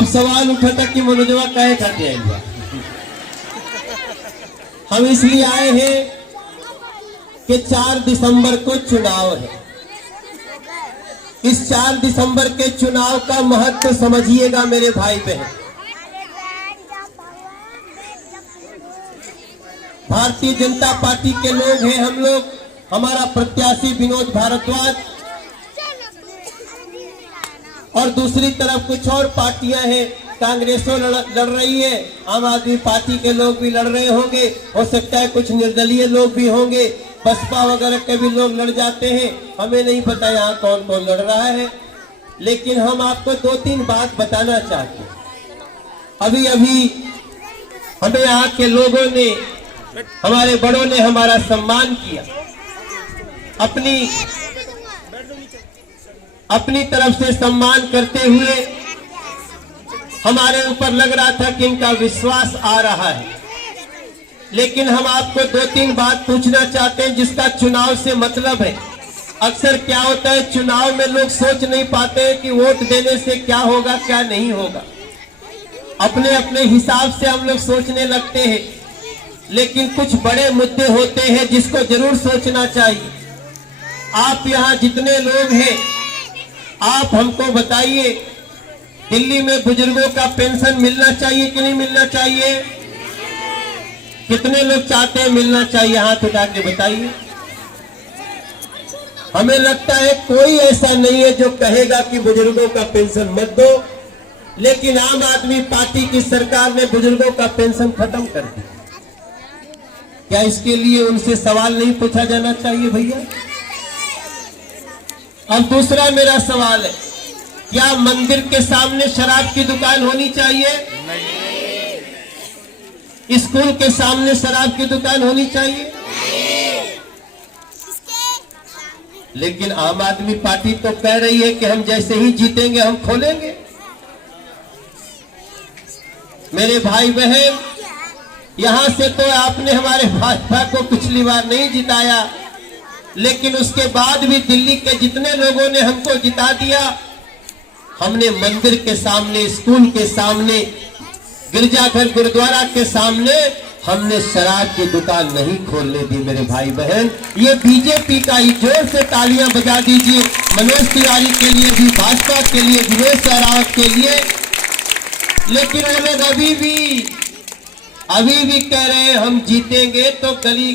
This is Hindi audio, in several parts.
अब सवाल उठा था कि मनोजवा काहे खाते आएगा। हम इसलिए आए हैं कि 4 दिसंबर को चुनाव है। इस 4 दिसंबर के चुनाव का महत्व समझिएगा मेरे भाई बहन। भारतीय जनता पार्टी के लोग हैं हम लोग। हमारा प्रत्याशी विनोद भारद्वाज और दूसरी तरफ कुछ और पार्टियां हैं। कांग्रेसों लड़ रही है, आम आदमी पार्टी के लोग भी लड़ रहे होंगे, हो सकता है कुछ निर्दलीय लोग भी होंगे, बसपा वगैरह के भी लोग लड़ जाते हैं। हमें नहीं पता यहाँ कौन कौन लड़ रहा है, लेकिन हम आपको 2-3 बात बताना चाहते हैं। अभी अभी हमें यहाँ के लोगों ने, हमारे बड़ों ने हमारा सम्मान किया। अपनी तरफ से सम्मान करते हुए हमारे ऊपर लग रहा था कि इनका विश्वास आ रहा है। लेकिन हम आपको 2-3 बात पूछना चाहते हैं जिसका चुनाव से मतलब है। अक्सर क्या होता है, चुनाव में लोग सोच नहीं पाते हैं कि वोट देने से क्या होगा क्या नहीं होगा। अपने अपने हिसाब से हम लोग सोचने लगते हैं, लेकिन कुछ बड़े मुद्दे होते हैं जिसको जरूर सोचना चाहिए। आप यहाँ जितने लोग हैं, आप हमको बताइए, दिल्ली में बुजुर्गों का पेंशन मिलना चाहिए कि नहीं मिलना चाहिए? कितने लोग चाहते हैं मिलना चाहिए? हाथ उठा के बताइए। हमें लगता है कोई ऐसा नहीं है जो कहेगा कि बुजुर्गों का पेंशन मत दो, लेकिन आम आदमी पार्टी की सरकार ने बुजुर्गों का पेंशन खत्म कर दिया। क्या इसके लिए उनसे सवाल नहीं पूछा जाना चाहिए भैया? अब दूसरा मेरा सवाल है, क्या मंदिर के सामने शराब की दुकान होनी चाहिए? नहीं। स्कूल के सामने शराब की दुकान होनी चाहिए? नहीं। लेकिन आम आदमी पार्टी तो कह रही है कि हम जैसे ही जीतेंगे हम खोलेंगे। मेरे भाई बहन, यहां से तो आपने हमारे भाजपा को पिछली बार नहीं जिताया, लेकिन उसके बाद भी दिल्ली के जितने लोगों ने हमको जिता दिया, हमने मंदिर के सामने, स्कूल के सामने, गिरजाघर गुरुद्वारा के सामने हमने शराब की दुकान नहीं खोलने दी। मेरे भाई बहन, ये बीजेपी का ही, जोर से तालियां बजा दीजिए मनोज तिवारी के लिए भी, भाजपा के लिए, दिनेश रावत के लिए। लेकिन वो लोग अभी भी कह रहे हैं हम जीतेंगे तो गली,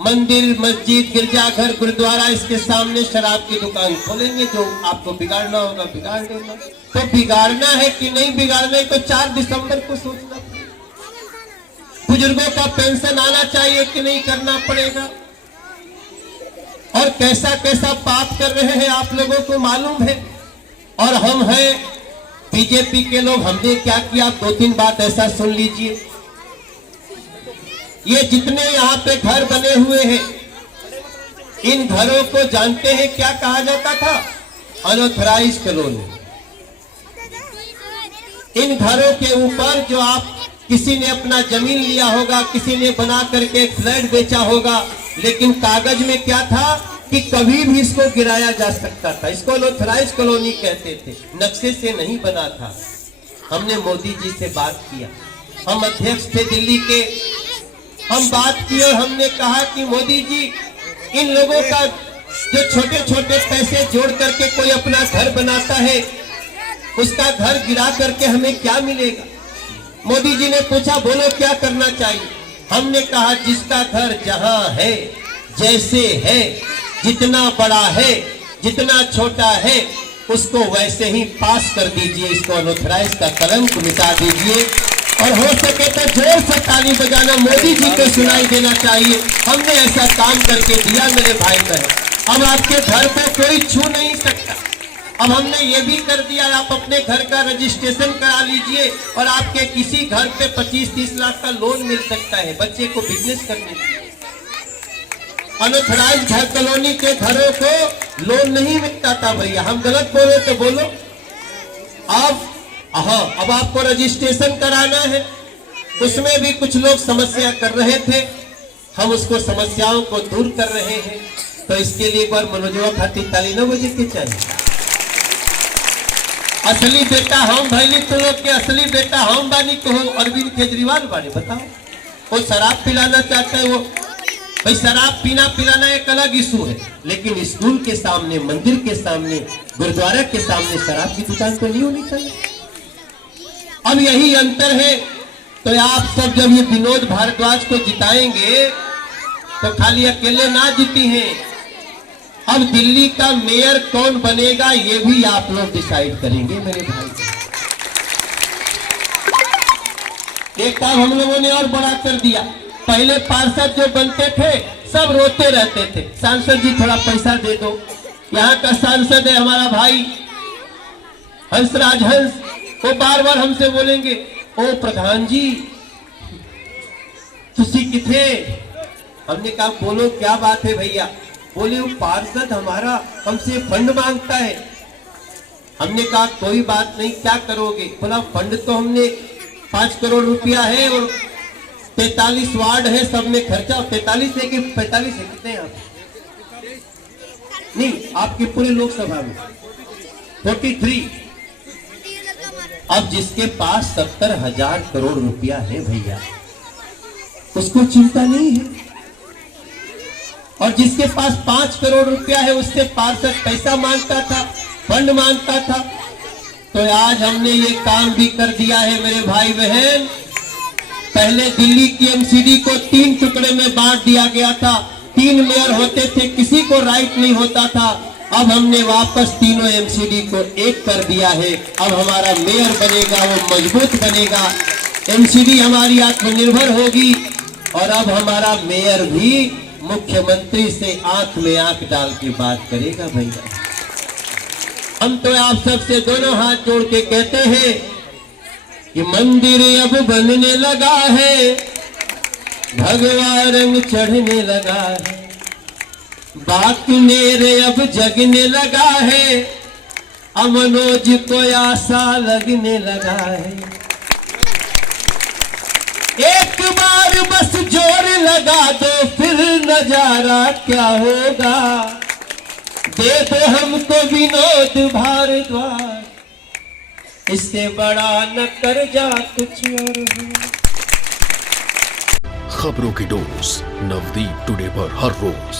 मंदिर, मस्जिद, गिरजाघर, गुरुद्वारा, इसके सामने शराब की दुकान खोलेंगे। जो आपको बिगाड़ना होगा बिगाड़ देना। तो बिगाड़ना है कि नहीं बिगाड़ना है तो 4 दिसंबर को सोचना पड़ेगा। बुजुर्गों का पेंशन आना चाहिए कि नहीं करना पड़ेगा। और कैसा कैसा पाप कर रहे हैं आप लोगों को मालूम है। और हम हैं बीजेपी के लोग, हमने क्या किया, 2-3 बात ऐसा सुन लीजिए। ये जितने यहाँ पे घर बने हुए हैं, इन घरों को जानते हैं क्या कहा जाता था? Unauthorised colony. इन घरों के ऊपर जो आप, किसी ने अपना जमीन लिया होगा, किसी ने बना करके एक फ्लैट बेचा होगा, लेकिन कागज में क्या था कि कभी भी इसको गिराया जा सकता था। इसको अनऑथराइज्ड कॉलोनी कहते थे, नक्शे से नहीं बना था। हमने मोदी जी से बात किया, हम अध्यक्ष थे दिल्ली के, हम बात की और हमने कहा कि मोदी जी, इन लोगों का जो छोटे छोटे पैसे जोड़ करके कोई अपना घर बनाता है, उसका घर गिरा करके हमें क्या मिलेगा? मोदी जी ने पूछा बोलो क्या करना चाहिए? हमने कहा जिसका घर जहां है, जैसे है, जितना बड़ा है, जितना छोटा है, उसको वैसे ही पास कर दीजिए। इसको अनऑथराइज्ड का कलंक मिटा दीजिए। और हो सके तो जोर से ताली बजाना मोदी जी को सुनाई देना चाहिए। हमने ऐसा काम करके दिया मेरे भाई बहन। अब आपके घर को कोई छू नहीं सकता। अब हमने ये भी कर दिया, आप अपने घर का रजिस्ट्रेशन करा लीजिए और आपके किसी घर पे 25-30 लाख का लोन मिल सकता है बच्चे को बिजनेस करने के लिए। अनऑथराइज्ड घर कॉलोनी के घरों को लोन नहीं मिलता था भैया। हम गलत बोले तो बोलो। अब आपको रजिस्ट्रेशन कराना है, उसमें भी कुछ लोग समस्या कर रहे थे, हम उसको समस्याओं को दूर कर रहे हैं। तो इसके लिए एक बार मनोजवा खातिर ताली न बजे के चाहिए। असली बेटा हम भैली तो लोग के असली बेटा हम बानी कहो अरविंद केजरीवाल बानी बताओ। वो शराब पिलाना चाहते हैं, वो भाई शराब पीना पिलाना एक अलग इशू है, लेकिन स्कूल के सामने, मंदिर के सामने, गुरुद्वारा के सामने शराब की दुकान तो नहीं होनी चाहिए। अब यही अंतर है। तो आप सब जब ये विनोद भारद्वाज को जिताएंगे तो खाली अकेले ना जीती हैं, अब दिल्ली का मेयर कौन बनेगा ये भी आप लोग डिसाइड करेंगे मेरे भाई। एक काम हम लोगों ने और बड़ा कर दिया। पहले पार्षद जो बनते थे सब रोते रहते थे, सांसद जी थोड़ा पैसा दे दो। यहाँ का सांसद है हमारा भाई हंसराज हंस, वो बार बार हमसे बोलेंगे ओ प्रधान जी तुसी किथे। हमने कहा बोलो क्या बात है भैया। बोले वो पार्षद हमारा हमसे फंड मांगता है। हमने कहा कोई बात नहीं, क्या करोगे। बोला फंड तो हमने 5 करोड़ रुपया है और 43 वार्ड है, सब में खर्चा 43 है कि 45 है, कितने हैं आप? नहीं, आपकी पूरी लोकसभा में 43। अब जिसके पास 70,000 करोड़ रुपया है भैया उसको चिंता नहीं है, और जिसके पास 5 करोड़ रुपया है उससे पार्षद पैसा मांगता था, फंड मांगता था। तो आज हमने ये काम भी कर दिया है मेरे भाई बहन। पहले दिल्ली की एमसीडी को 3 टुकड़े में बांट दिया गया था, 3 मेयर होते थे, किसी को राइट नहीं होता था। अब हमने वापस तीनों एमसीडी को एक कर दिया है। अब हमारा मेयर बनेगा वो मजबूत बनेगा, एमसीडी हमारी आत्मनिर्भर होगी, और अब हमारा मेयर भी मुख्यमंत्री से आंख में आंख डाल के बात करेगा भैया। हम तो आप सबसे दोनों हाथ जोड़ के कहते हैं कि मंदिर अब बनने लगा है, भगवा रंग चढ़ने लगा है, बाकनेर अब जगने लगा है, मनोज को आशा लगने लगा है। एक बार बस जोर लगा दो फिर नजारा क्या होगा, दे दो हमको विनोद भारद्वाज, इससे बड़ा न कर जा कुछ और हो। खबरों की डोज नवदीप टुडे पर हर रोज